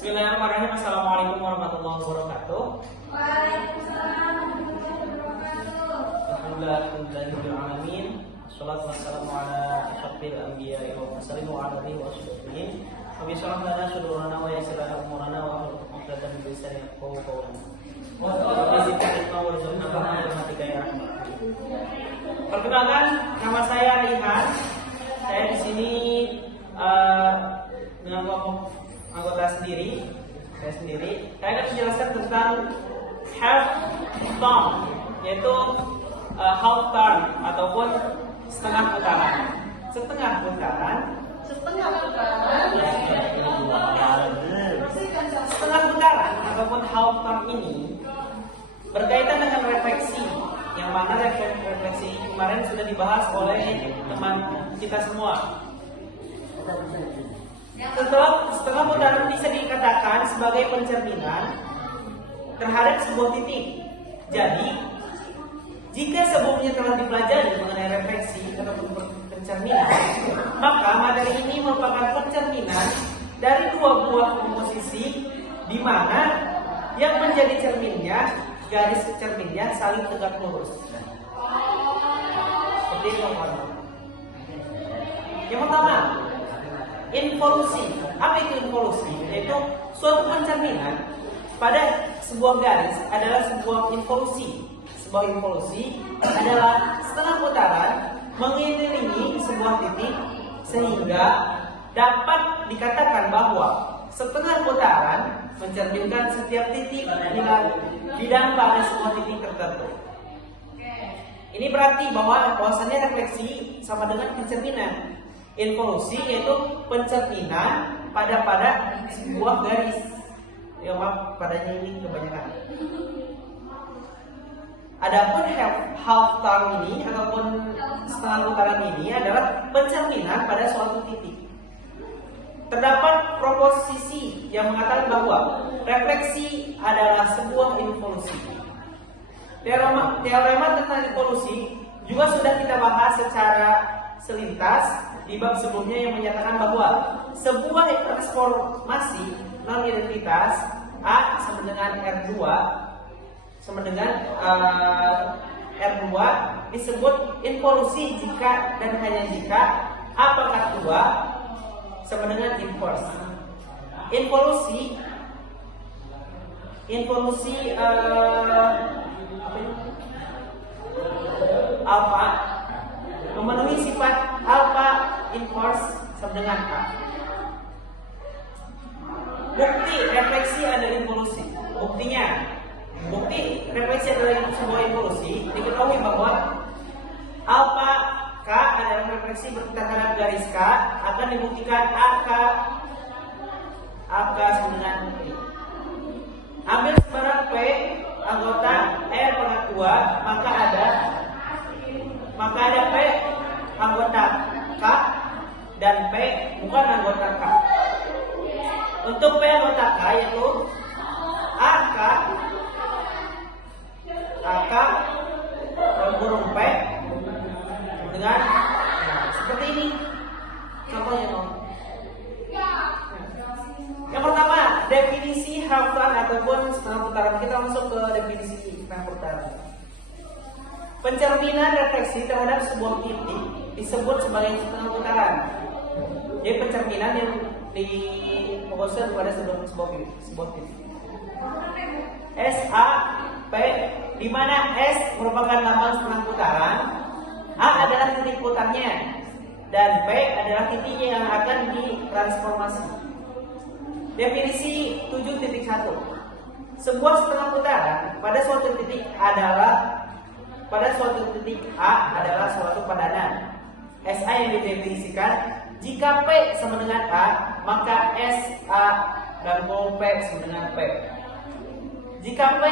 Bismillahirrahmanirrahim. Assalamualaikum warahmatullahi wabarakatuh. Waalaikumsalam warahmatullahi wabarakatuh. Alhamdulillahirabbil alamin. Wassalatu wassalamu ala asyrofil anbiya'i wal mursalin wa ala alihi washabbihi. Wa bi sholli lana syudurana wa yassir lana umurana wa hlul 'uqdatam min lisani yafqahu qawlana. Wa bizikrillah wa rizqna wa rahmatika ya rahman. Perkenalkan, nama saya Rihan. Saya di sini dengan anggota sendiri. Saya akan menjelaskan tentang half turn, yaitu half turn ataupun setengah putaran. Setengah putaran ataupun half turn ini berkaitan dengan refleksi, yang mana refleksi kemarin sudah dibahas oleh teman kita semua. Setengah putaran bisa dikatakan sebagai pencerminan terhadap sebuah titik. Jadi, jika sebelumnya telah dipelajari mengenai refleksi ataupun pencerminan, maka materi ini merupakan pencerminan dari dua buah komposisi di mana yang menjadi cerminnya, garis cerminnya saling tegak lurus. Seperti itu. Yang pertama, involusi. Apa itu involusi? Yaitu suatu pencerminan pada sebuah garis adalah sebuah involusi. Sebuah involusi adalah setengah putaran mengelilingi sebuah titik sehingga dapat dikatakan bahwa setengah putaran mencerminkan setiap titik dengan bidang pada sebuah titik tertentu. Ini berarti bahwasannya refleksi sama dengan pencerminan. Involusi yaitu pencerminan pada sebuah garis. Ya maaf, padanya ini kebanyakan. Adapun half turn ini ataupun setengah putaran ini adalah pencerminan pada suatu titik. Terdapat proposisi yang mengatakan bahwa refleksi adalah sebuah involusi. Teorema tentang involusi juga sudah kita bahas secara selintas di bab sebelumnya yang menyatakan bahwa sebuah transformasi non-identitas A sama dengan R2 disebut involusi jika dan hanya jika A pangkat 2 sama dengan inverse. Involusi alpha memenuhi sifat alpha inverse sama dengan A. Bukti refleksi adalah involusi. Bukti refleksi adalah sebuah involusi diketahui bahwa alpha K adalah refleksi terhadap garis K akan dibuktikan AK sama dengan P. Ambil sebarang P anggota R pangkat 2, maka ada P anggota K dan P bukan anggota K. Untuk P anggota K yaitu AK burung P dengan seperti ini. Contohnya dong. Yang pertama, definisi half turn ataupun setengah putaran. Kita masuk ke definisi setengah putaran. Pencerminan refleksi terhadap sebuah titik disebut sebagai setengah putaran. Jadi pencerminan yang difokuskan pada sebuah titik. SAP, di mana S merupakan lambang setengah putaran, A adalah titik putarnya, dan P adalah titiknya yang akan ditransformasi. Definisi 7.1. Sebuah setengah putaran pada suatu titik A adalah suatu padanan. SA yang didefinisikan jika P sama dengan A, maka SA dan P sama dengan P. Jika P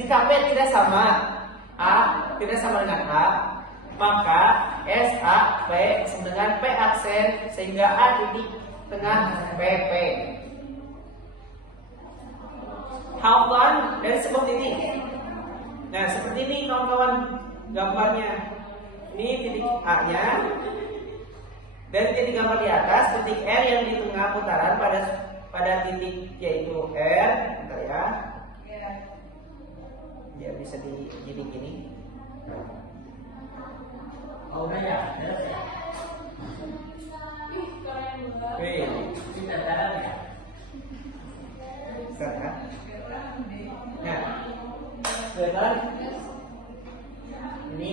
jika P tidak sama A, tidak sama dengan A, maka SA P sama dengan P aksen sehingga A titik tengah PP. Half turn dari sebuah titik. Nah, seperti ini kawan-kawan gambarnya. Ini titik A-nya. Dari titik gambar di atas, titik R yang di tengah putaran pada titik yaitu R, bentar ya. Ya bisa jadi gini. Oh udah ya. Oke, Kita jalan ya. sana. Nah, sekarang ini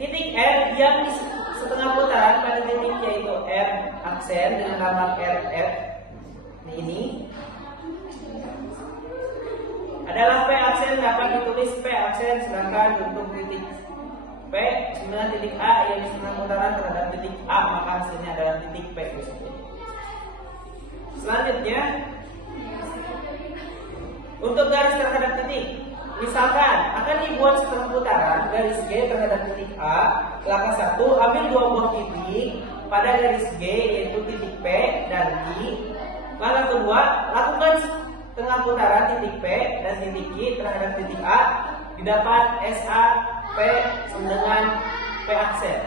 titik R yang di setengah putaran pada titik yaitu R aksen dengan nama RF. Ini adalah P aksen dapat ditulis P aksen, sedangkan untuk titik P sebenarnya titik A yang di setengah putaran terhadap titik A, maka hasilnya adalah titik P. Selanjutnya untuk garis terhadap titik, misalkan akan dibuat setengah putaran garis G terhadap titik A. Langkah 1, ambil 2 buah titik pada garis G yaitu titik P dan I. Langkah kedua, lakukan setengah putaran titik P dan titik I terhadap titik A, didapat SA P sama dengan P aksen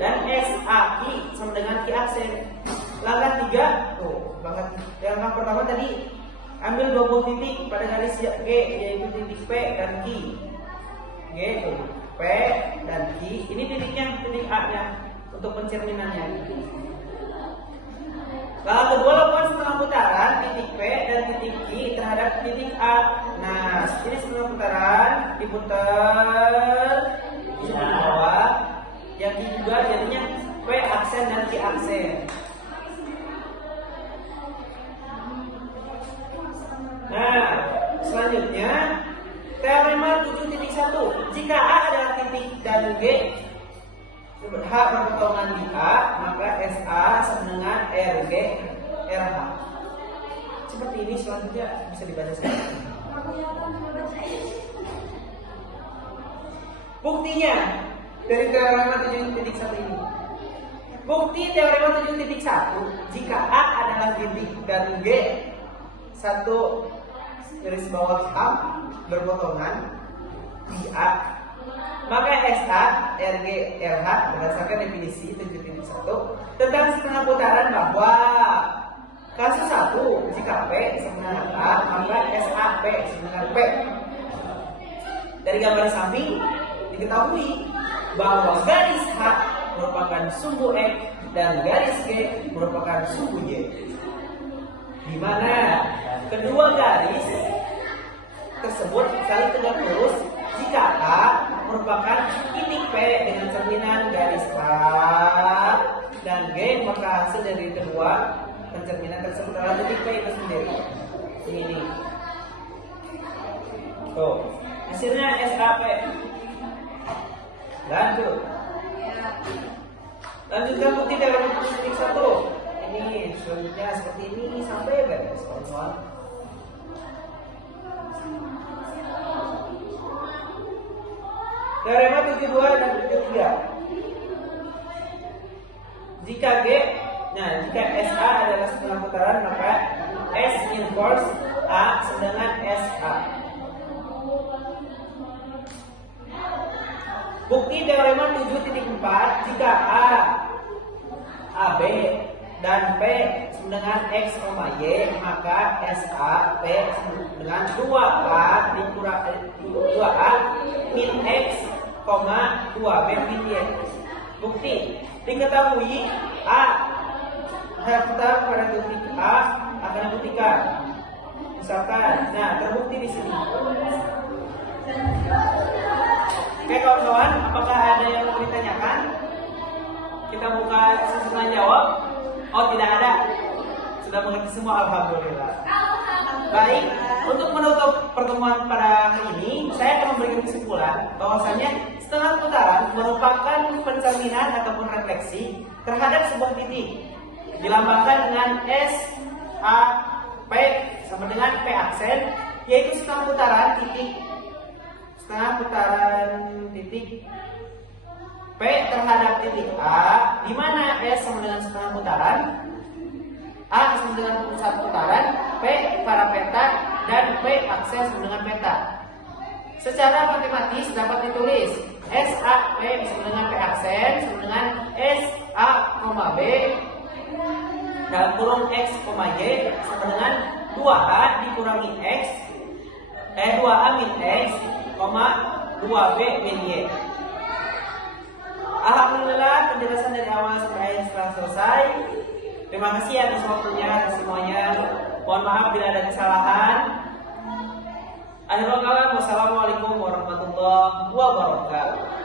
dan SAI sama dengan Q aksen. Langkah 3, langkah pertama tadi ambil 2 buah titik pada garis G yaitu titik P dan Q. G itu P dan Q. Ini titiknya, titik A nya untuk pencerminannya. Langkah kedua, lakukan setengah putaran titik P dan titik Q terhadap titik A. Nah, ini setengah putaran diputar di bawah, yang Q juga jadinya P aksen dan Q aksen. Nah, selanjutnya teorema 7.1. Jika A adalah titik dan G H berpotongan di A, maka SA sama dengan RG RH. Seperti ini, selanjutnya bisa dibaca sekarang. Buktinya dari teorema 7.1 ini. Bukti teorema 7.1, jika A adalah titik dan G satu garis bawah A berpotongan di A, maka SA RG RH berdasarkan definisi 7.1 tentang setengah putaran bahwa kasus 1 jika P sama dengan A, maka SA P sama dengan P. Dari gambar samping diketahui bahwa garis H merupakan sumbu X dan garis G merupakan sumbu Y, di mana kedua garis tersebut saling tegak lurus jika A merupakan titik P dengan cerminan garis H dan G, maka hasil dari kedua pencerminan tersebut adalah titik P itu sendiri. Ini. Tuh, hasilnya SAP. Lanjutkan bukti teorema 7.1. Ini selanjutnya seperti ini sampai beres, kawan-kawan. Teorema 72 dan 73. Jika SA adalah setengah putaran, maka S inverse A sama dengan SA. Bukti teorema 7.4, jika AB dan P sama dengan X, Y, maka SA P sama dengan 2A dikurang 2A min X, 2B min Y. Bukti diketahui A harta pada titik A akan dibuktikan. Misalkan, nah terbukti di sini. Oke kawan-kawan, apakah ada yang mau ditanyakan? Kita buka sesi tanya jawab. Oh tidak ada, sudah mengerti semua, alhamdulillah. Baik, untuk menutup pertemuan pada hari ini, saya akan memberikan kesimpulan bahwasanya setengah putaran merupakan pencerminan ataupun refleksi terhadap sebuah titik, dilambangkan dengan S A P sama dengan P aksen, yaitu setengah putaran titik P terhadap titik A, di mana S sama dengan setengah putaran, A sama dengan satu putaran, P para peta, dan P aksen sama dengan peta. Secara matematis dapat ditulis S A P sama dengan P aksen aksen sama dengan S A, B dalam kurung X, Y sama dengan 2A dikurangi X 2A min X, 2B min Y. Alhamdulillah penjelasan dari awal sampai akhir telah selesai. Terima kasih atas waktunya atas semuanya. Mohon maaf bila ada kesalahan. Akhirul kalam, wassalamualaikum warahmatullahi wabarakatuh.